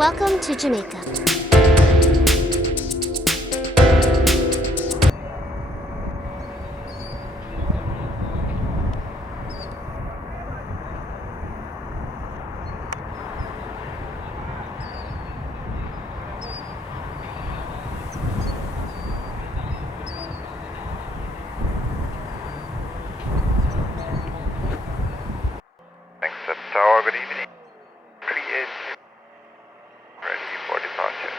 Welcome to Jamaica. Thanks, Tower. Good evening. 380. Ready for departure.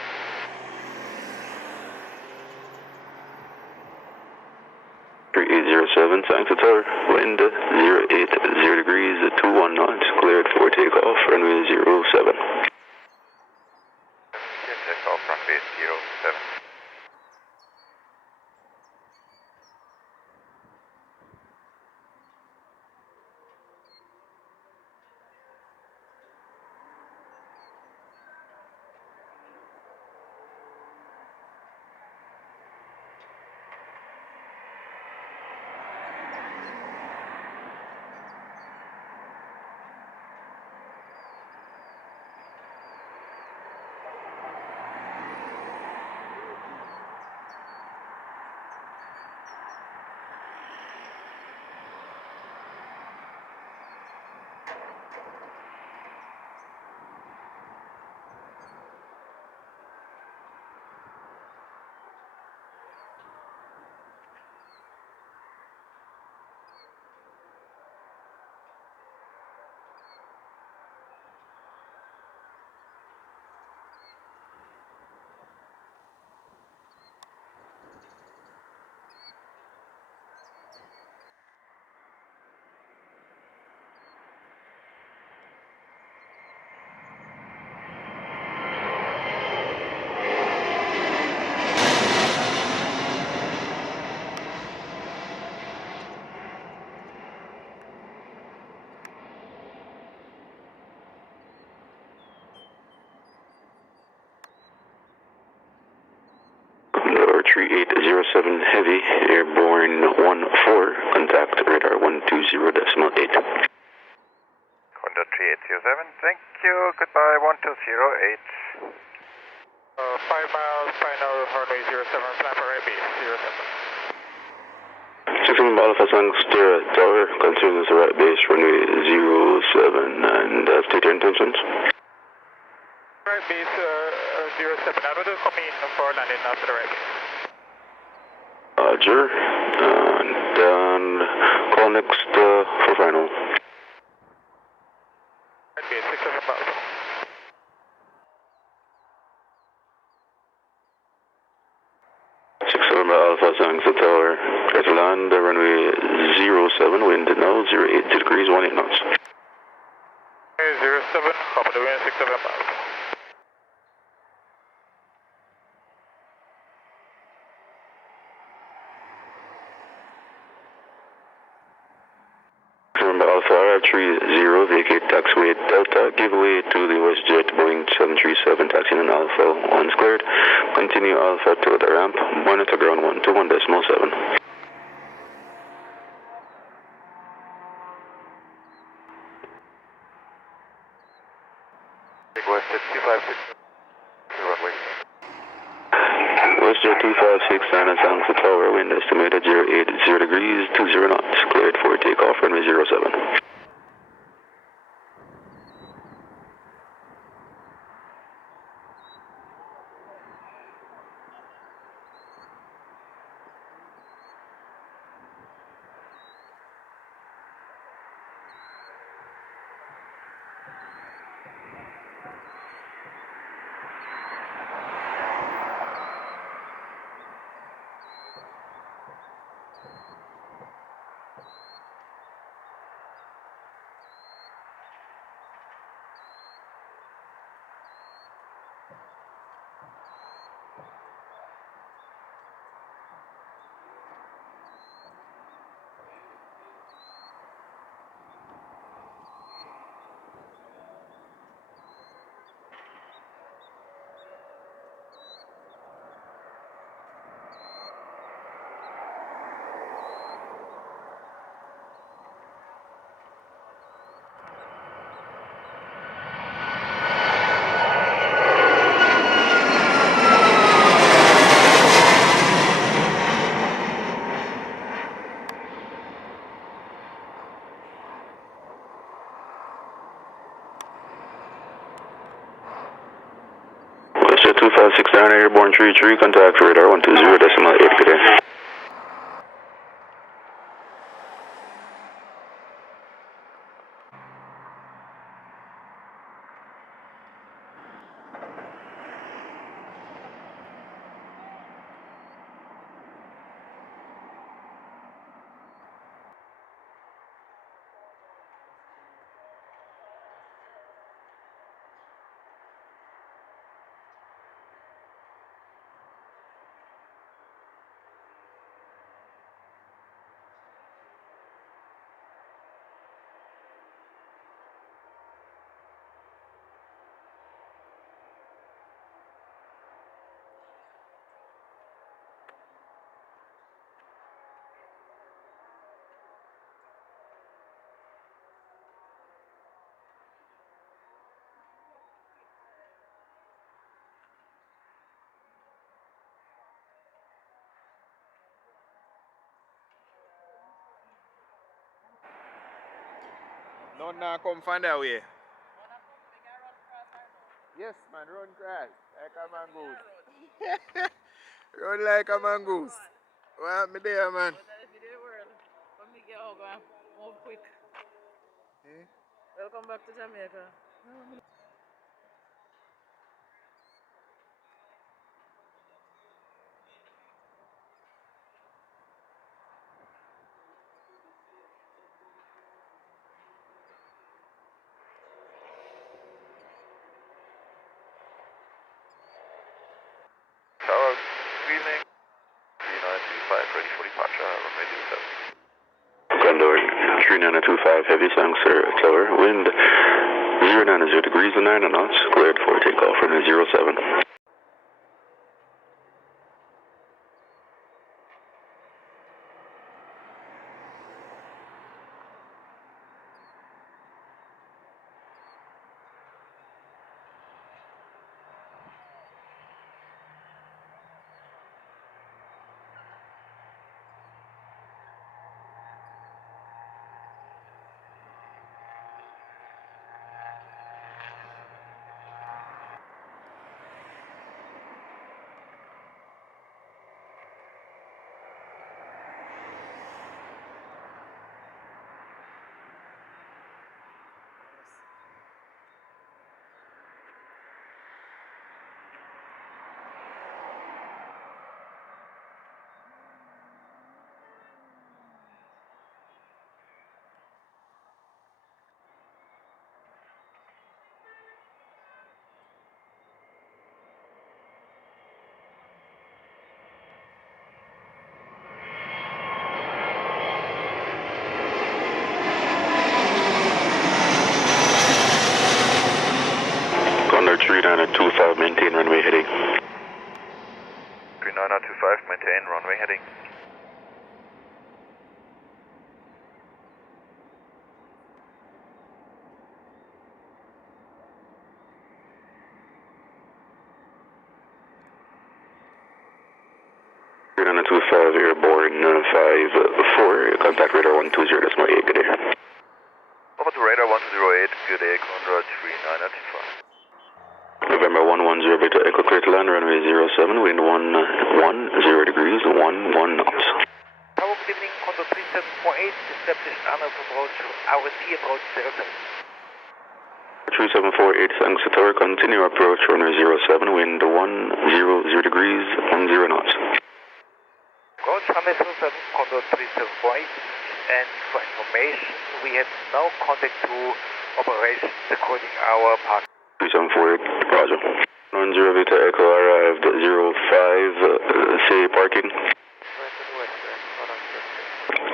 Thanks, Tower. Wind 080 degrees, 21 knots, cleared for takeoff, runway 07. Takeoff runway 07. Lower 3807 heavy, airborne 14, contact radar 120.8. Honda 3807. Thank you. Goodbye. 1208. 5 miles, final runway 07, fly for Air Base 07. 6 Alpha, thanks to Tower, continues the right base, runway 07, and state your intentions. Air Base 07, I will come in for landing after the right base. Roger, and then call next for final. Air Base 67 miles. 6 Alpha, thanks to Tower, try to land, runway 07, wind now 080 degrees, 18 knots. 07, copy the wind 67 miles. Remember Alpha R30, vacate taxiway Delta, give way to the WestJet Boeing 737, taxiing on Alpha, once cleared. Continue Alpha to the ramp, monitor ground 121.7. Requested 256. Runway. WestJet 256, Santa Santa Tower, wind estimated 080 degrees, 20 knots, cleared for takeoff, runway 07. 2569 airborne 33, contact radar 120.8, good day. No, now come from that way. Yes, man, run crash. Like a mongoose. Run like a mongoose. What me there, man? Move quick. Eh? Welcome back to Jamaica. Tower, good evening. 3925, ready for departure, runway 07. Condor 3925, heavy thanks, sir. Tower, wind 090 degrees and 9 knots, cleared for takeoff from 07. Condor 3925, maintain runway heading. 3925, maintain runway heading. On a 25 airborne 54, contact radar 120.8, good day. Over to radar 108, good day, Condor 3925. November 110 Victor Echo, clear to land, runway 07, wind 110 degrees, 11 knots. Tower, good evening, Condor 3748, establish Arnold approach, RST approach 07. 3748, thanks to tower, continue approach, runway 07, wind 100 degrees, 10 knots. Approach runway 07, Condor 3748, and for information, we have no contact to operations according our park. 3748, roger. 10 Victor Echo arrived 05, say parking.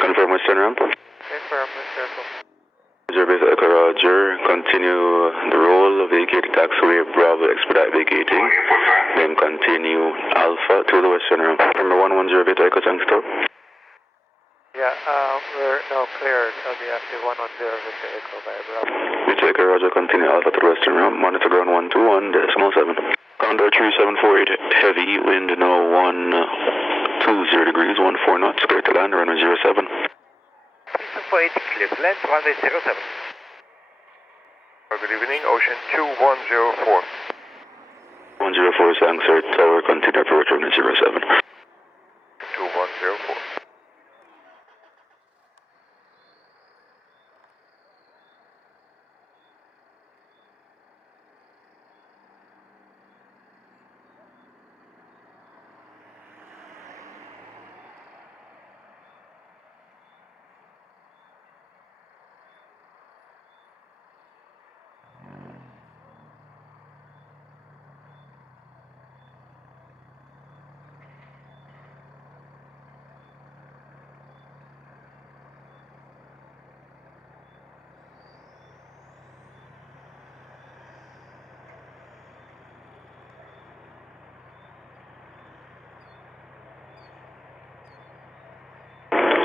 Confirm western ramp. Confirm, circle. 0 Victor Echo roger, continue the roll, vacate taxiway, Bravo, expedite vacating, then continue Alpha to the western ramp. Number 110 Victor Echo, thanks to. Yeah, we're now cleared of the active 110 Victor Echo by Bravo. Victor Echo roger, continue Alpha to the western ramp, monitor ground 121.7. Condor 3748, heavy wind now 120 degrees, 14 knots, clear to land, runway 07. 3748, clear to land, runway 07. Good evening, Ocean 2104. 2104 Sangsar Tower, continue approach on 07. 2104.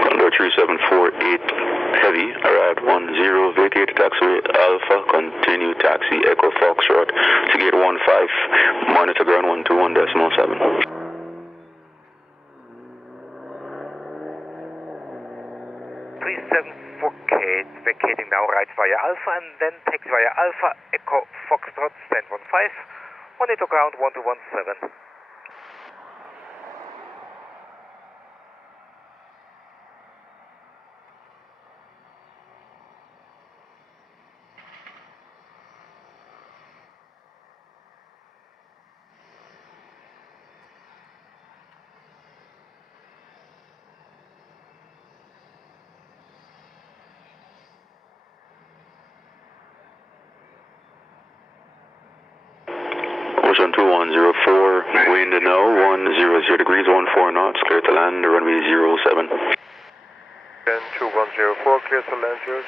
Condor 3748 Heavy, arrived 10, vacate taxiway Alpha, continue taxi Echo Foxtrot to gate 15, monitor ground 121.7. 3748, vacating now right via Alpha and then taxi via Alpha, Echo Foxtrot, stand 15, monitor ground 1217. Ocean 2104, wind now 100 degrees, 14 knots, clear to land, runway 07. Then 2104, clear to land 07.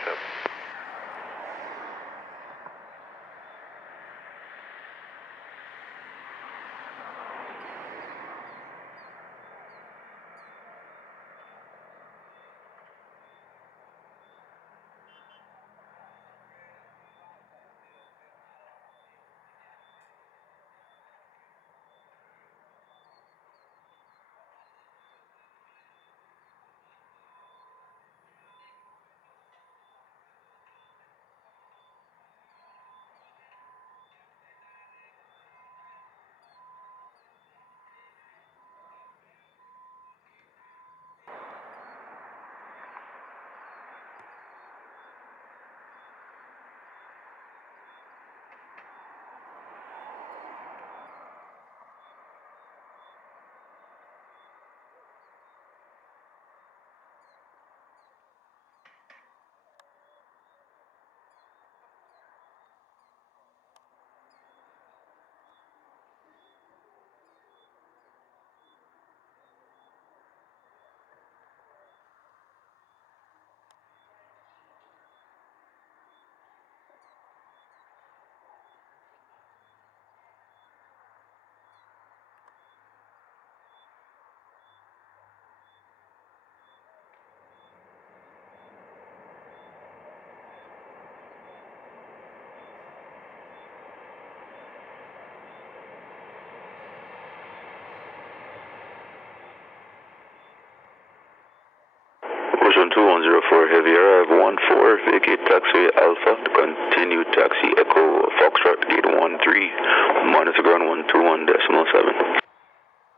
Ocean 2104 Heavy, arrive 14, vacate taxiway Alpha, continue taxi Echo Foxtrot gate 13, monitor ground 121.7.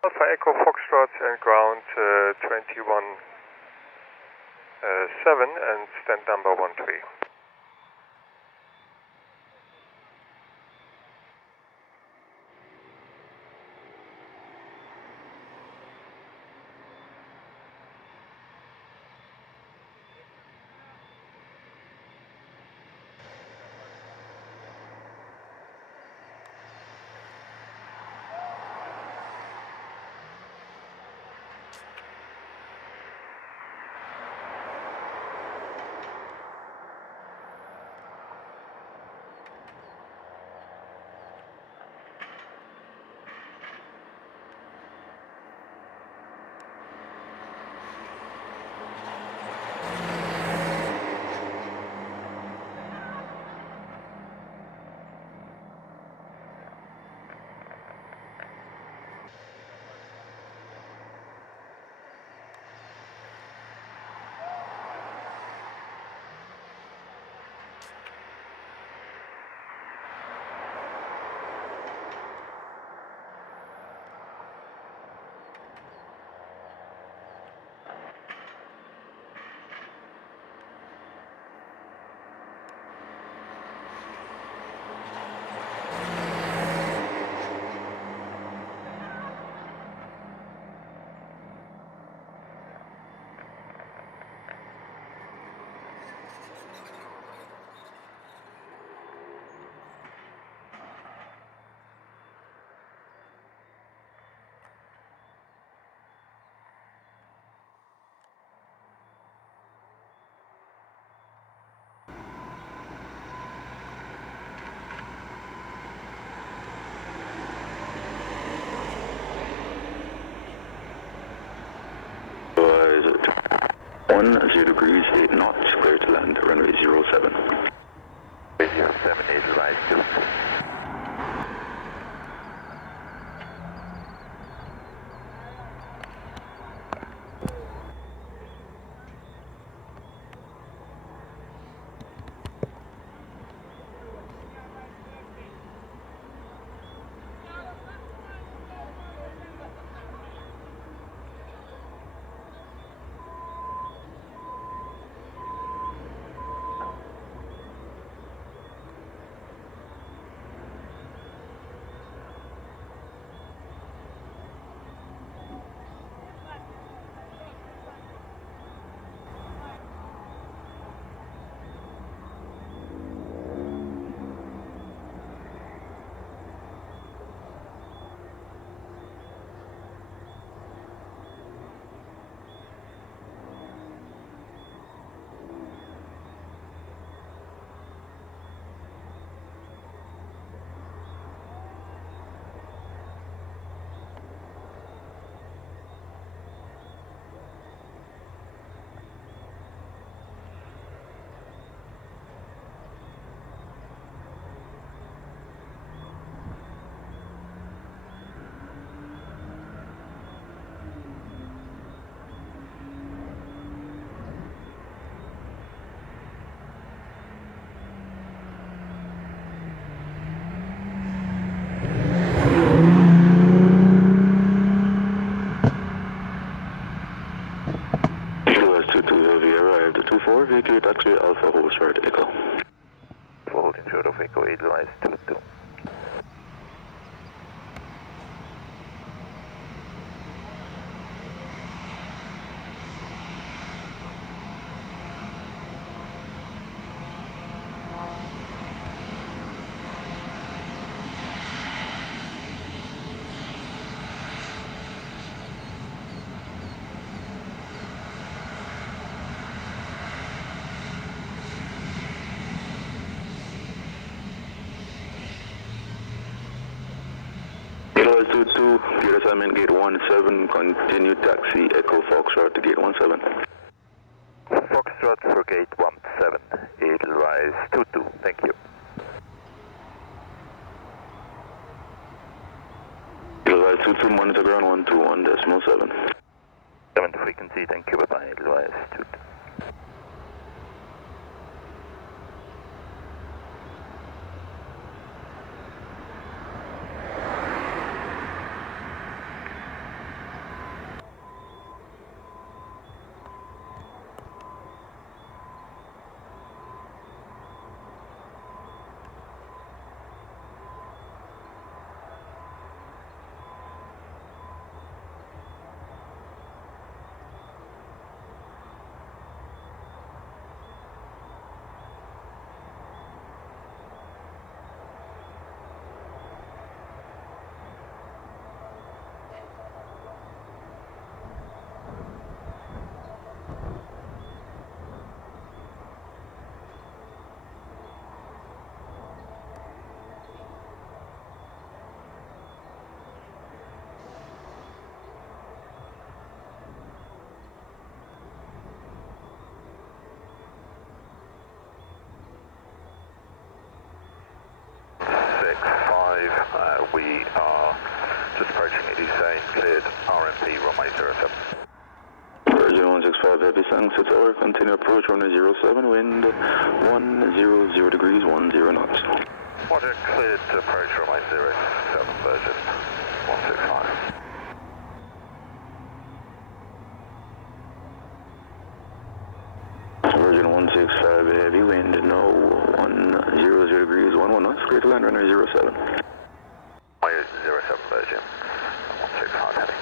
Alpha Echo Foxtrot and ground 21 7 and stand number 13. 10 degrees, 8 knots, clear to land, runway 07. 07, Edelweiss 2. Edelweiss 22 Heavy arrived at 24, vacate taxiway Alpha Host right Echo. For holding short of Echo, Edelweiss 22. Edelweiss 22, clear assignment gate 17, continue taxi Echo Foxtrot to gate 17. Foxtrot for gate 17, Edelweiss 22. Thank you. Edelweiss 22, monitor ground 121.7. 7 to frequency, thank you, bye-bye, Edelweiss 22. We are just approaching Hussein, cleared RMP runway 07. Virgin 165 Heavy Sang 6 hour, continue approach runway 07, wind 100 degrees, 10 knots. Roger, cleared to approach runway 07, Virgin 165. Virgin 165 Heavy wind, no 100 degrees, 11 knots, clear to land runway 07. 07 Virgin 165 heading.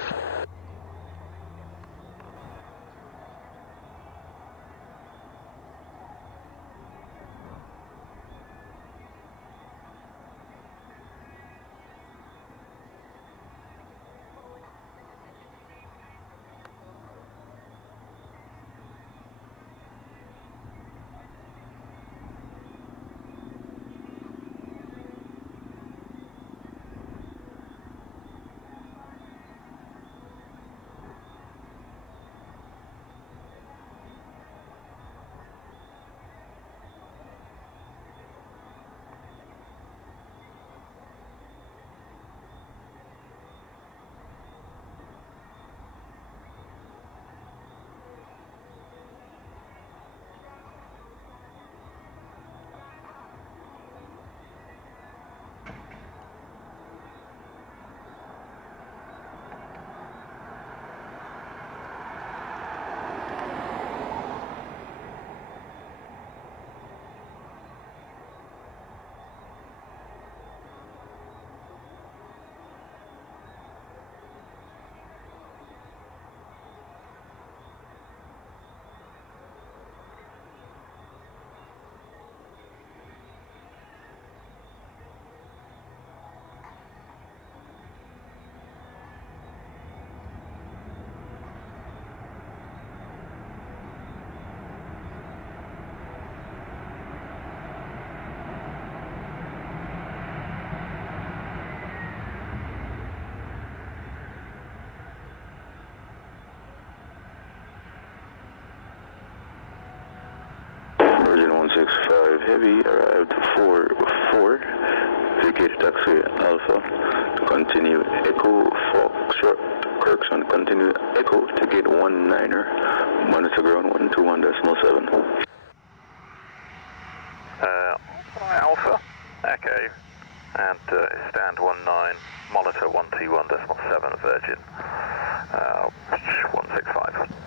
Heavy arrived 4-4, vacate taxiway Alpha to continue Echo Foxtrot, correction, continue Echo to gate 19er, monitor ground 121.7. Alpha, Echo, and stand 19, monitor 121.7, Virgin, 165.